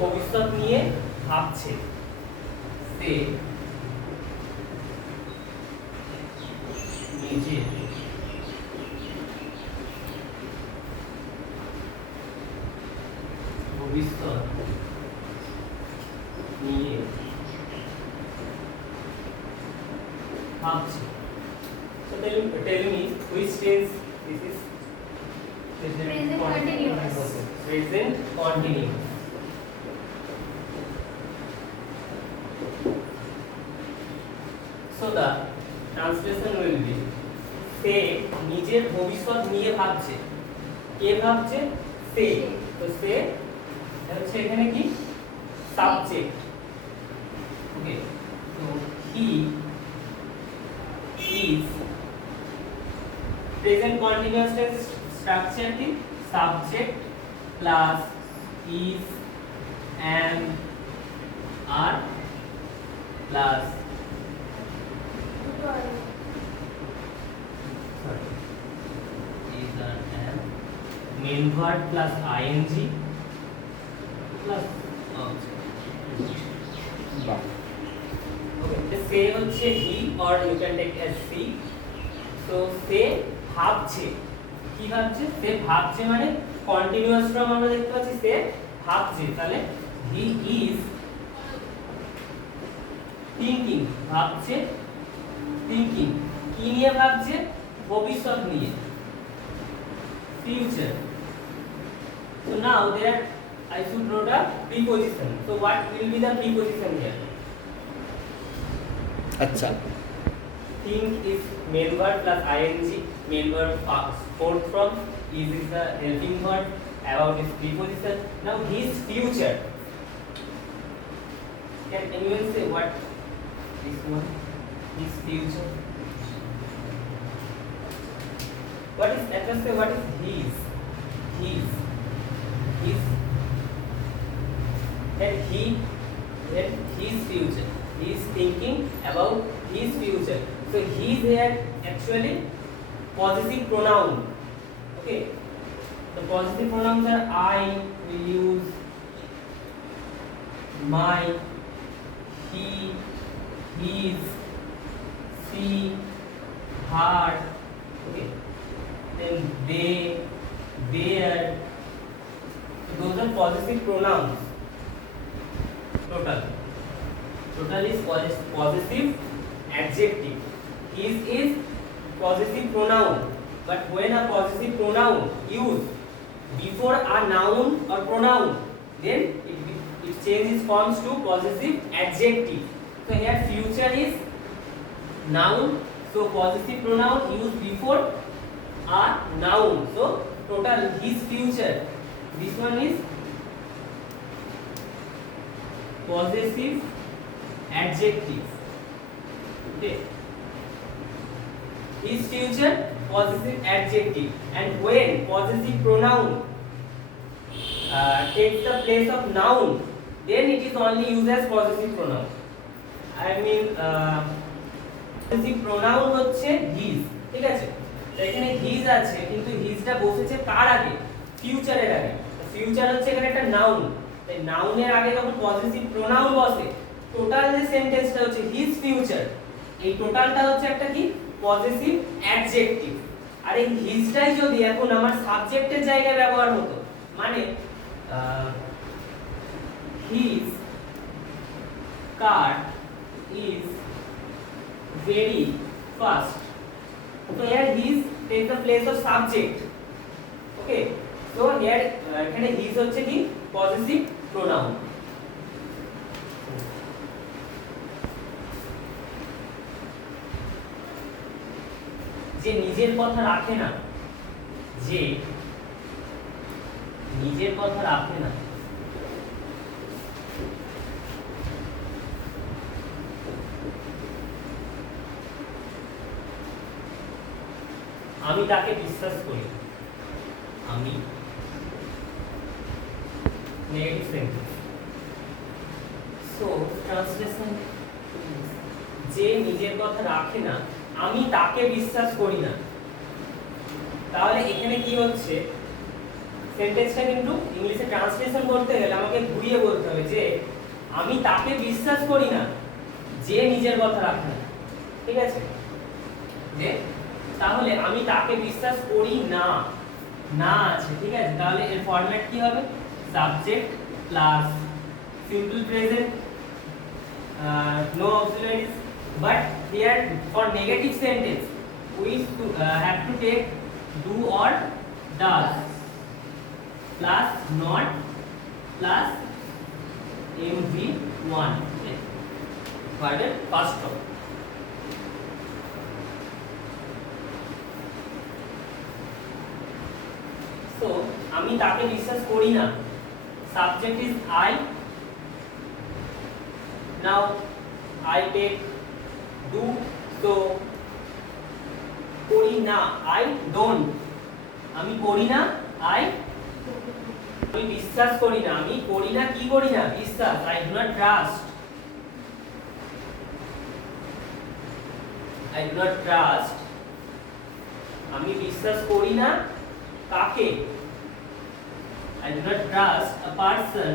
ভবিষ্যৎ নিয়ে ভাবছে, সে নিজের ভবিষ্যৎ নিয়ে ভাবছে। So tell me which tense this is? Present continuous. Present continuous. So the translation will be সে নিজের ভবিষ্যৎ নিয়ে ভাবছে। কে ভাবছে? সে। তো সে হচ্ছে এখানে কি সাবজেক্ট। ওকে, তো he is present continuous tense structure কি subject plus is and are plus is an main verb plus ing plus object. Okay, the say হচ্ছে he or you can take as she. So সে ভাবছে। কি ভাবছে? সে ভাবছে মানে continuous form আমরা দেখতে পাচ্ছি সে ভাবছে, তাহলে he is thinking, ভাবছে thinking। কি নিয়ে ভাবছে? ভবিষ্যৎ নিয়ে, future. So now there I should write a preposition. So what will be the preposition here? अच्छा, Think is main verb plus ing, main verb fourth form, is the helping verb, about is preposition. Now his future. Can anyone say what this one? His future. What is, let us say what is his? His. Then his future. He is thinking about his future. So his here actually possessive pronoun. Okay. The possessive pronouns are I will use, my, he, his, she, her. Okay. Then they, their. So those are possessive pronouns. Total is possessive adjective. His is possessive pronoun. But when a possessive pronoun used before a noun or pronoun, then it changes forms to possessive adjective. So here future is noun. So possessive pronoun used before a noun. So total his future. This one is possessive adjective. Okay. His future possessive adjective, and when possessive pronoun takes the place of noun, then it is only used as possessive pronoun. I mean possessive pronoun হচ্ছে his, ঠিক আছে? তো এখানে his আছে, কিন্তু hisটা বসেছে কার আগে? ফিউচারের আগে। ফিউচার হচ্ছে এখানে একটা নাউন। তাই নাউনের আগে যখন পজিটিভ প্রোনাউন বসে, টোটাল যে সেন্টেন্সটা হচ্ছে হিজ ফিউচার, এই টোটালটা হচ্ছে একটা কি পজিটিভ অ্যাডজেক্টিভ। আর এই হিজটাই যদি এখন আমার সাবজেক্টের জায়গায় ব্যবহার হতো, মানে his car is very fast, so here his takes the place of subject. Okay, so here এখানে his হচ্ছে কি পজিটিভ প্রোনাউন। যে নিজের কথা রাখে না, যে নিজের কথা রাখে না, আমি তাকে বিশ্বাস করি। আমি নেগেটিভ সেন্টেন্স। সো ট্রান্সলেশন, যে নিজের কথা রাখে না, আমি তাকে বিশ্বাস করি না। তাহলে এখানে কি হচ্ছে, সেন্টেন্সটা কিন্তু ইংলিশে ট্রান্সলেশন করতে গেলে আমাকে ঘুরিয়ে বলতে হবে। আমি তাকে বিশ্বাস করি না যে নিজের কথা রাখে না। ঠিক আছে, যে তাহলে আমি তাকে বিশ্বাস করি না, না আছে। ঠিক আছে, তাহলে এর ফরম্যাট কি হবে? Subject plus simple present, no auxiliaries. But here for negative sentence we have to take do or does plus not plus mv1 verb first form. So আমি তাকে বিশ্বাস করি না, subject is I. Now I take do, so করি না, I don't. আমি করি না, I আমি বিশ্বাস করি না, আমি করি না, কি করি না? বিশ্বাস, I do not trust. I do not trust. আমি বিশ্বাস করি না কাকে? I do not trust a person.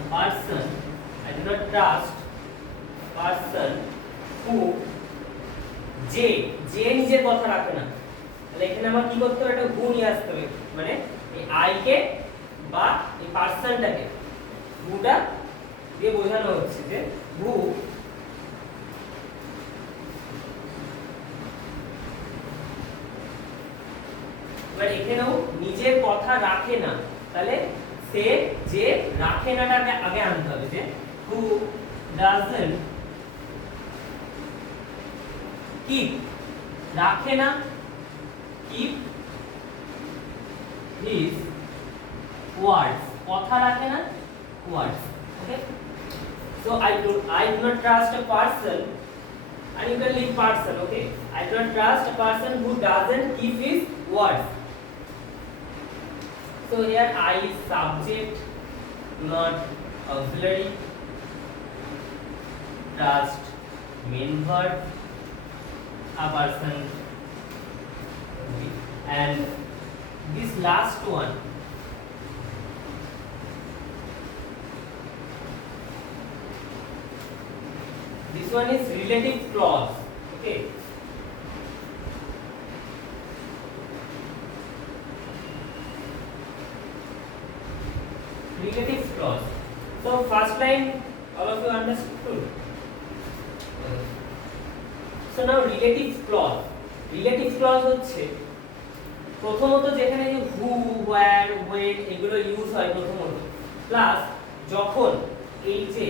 A person. I do not trust a person who যে নিজের কথা রাখে না। তাহলে এখানে আমার কি করতে হবে? একটা হু নিয়ে আসতে হবে, মানে এই আই কে বা এই পার্সনটাকে হুটা দিয়ে বোঝানো হচ্ছে যে হু এবার এখানেও নিজের কথা রাখে না, তাহলে সে যে রাখে নাটাকে আগে আনতে হবে, যে হু ডাজন্ট keep, রাখে না, keep his words, কথা রাখে না, words. Okay, so I do not trust a person, and you can leave person. Okay, I do not trust a person who doesn't keep his words. So here I is subject, not auxiliary. Trust main verb, a person, and this last one is relative clause. Okay, relative clause. So first line all of you understood. So now relative clause. Relative clause হচ্ছে প্রথমত যেখানে যে হু, wire, when এগুলো ইউজ হয় প্রথমত, প্লাস যখন এই যে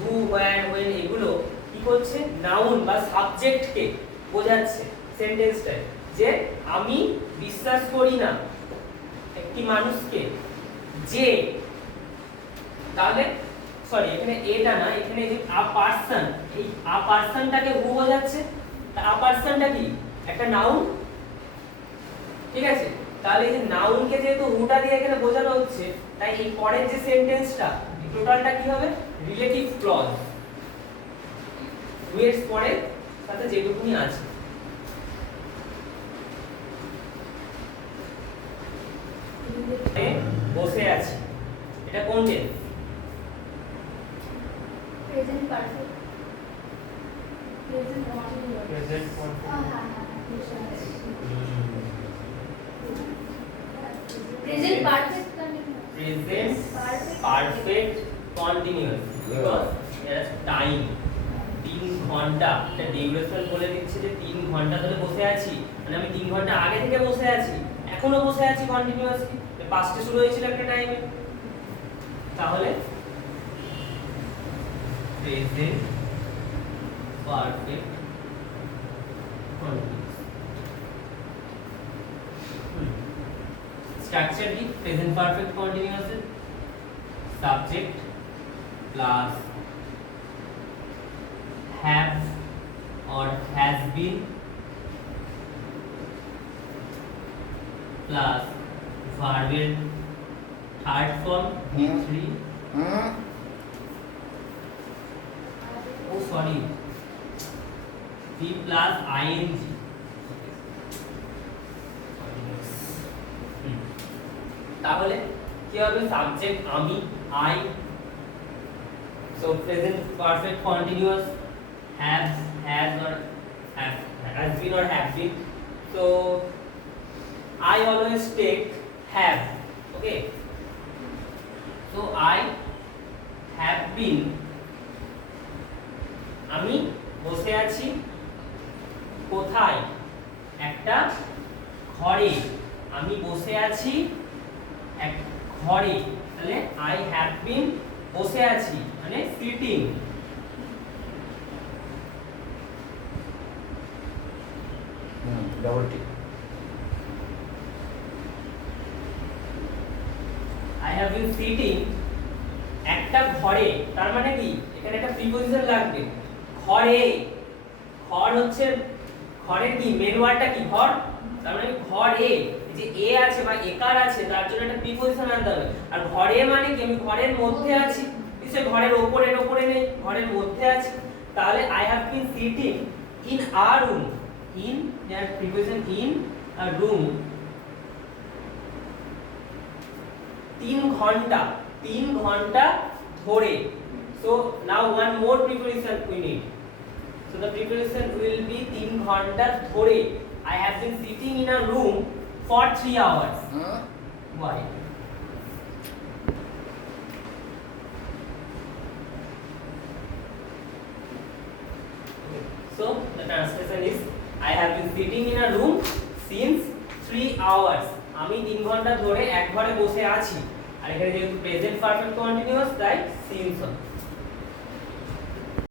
হু, ওয়্যার, ওয়েন এগুলো কি করছে? নাউন বা সাবজেক্টকে বোঝাচ্ছে সেন্টেন্সটায়, যে আমি বিশ্বাস করি না একটি মানুষকে যে, তাহলে সরি এখানে এটা না, এখানে যে আ পারসন, এই আ পারসনটাকে হু বোঝাচ্ছে। আ পারসনটা কি? একটা নাউন। ঠিক আছে, তাহলে এই যে নাউনকে যেহেতু হুটা দিয়ে এখানে বোঝানো হচ্ছে, তাই এই পরের যে সেন্টেন্সটা এই টোটালটা কি হবে? Relative clause. হু এর পরের সাথে যেটুকুনি আছে। বসে আছি, এটা কোন tense? Present perfect. Present continuous. Present हाँ हाँ हाँ Present perfect continuous. Present perfect continuous, because there is time. 3 ঘন্টা, এটা ডিউরেশন বলে দিচ্ছে যে 3 ঘন্টা ধরে বসে আছি, মানে আমি 3 ঘন্টা আগে থেকে বসে আছি, এখনো বসে আছি কন্টিনিউয়াসলি। পাস্টে শুরু হয়েছিল একটা টাইমে, তাহলে প্রেজেন্ট পারফেক্ট কন্টিনিউয়াস। স্ট্রাকচার কি? প্রেজেন্ট পারফেক্ট কন্টিনিউয়াস এর subject plus have or has been plus verb এর থার্ড ফর্ম V3, ও সরি V plus ing, তাহলে কি হবে সাবজেক্ট আমি I so present perfect continuous has or has been or have been so I always take have okay so I have been আমি বসে আছি কোথায় একটা ঘরে আমি বসে আছি এক ঘরে তাহলে I have been বসে আছি মানে sitting double tick I have been sitting একটা ঘরে তার মানে কি এখানে একটা প্রিপজিশন লাগবে ঘরে ঘর হচ্ছে ঘরের কি মেন ওয়ার্ডটা কি ঘর তার মানে ঘরে এই যে এ আছে বা একার আছে তার জন্য একটা প্রিপজিশন আনতে হবে আর ঘরে মানে কি আমি ঘরের মধ্যে আছি নিচে ঘরের উপরে নেই ঘরের মধ্যে আছি তাহলে I have been sitting in a room in there preposition in a room 3 ঘন্টা ধরে so now one more preposition we need so the preposition will be 3 ঘন্টা ধরে I have been sitting in a room for 3 hours why so the translation is I have been sitting in a room since 3 hours আমি 3 ঘন্টা ধরে এক ঘরে বসে আছি আর এখানে যেহেতু প্রেজেন্ট পারফেক্ট কন্টিনিউয়াস তাই সিন্স হবে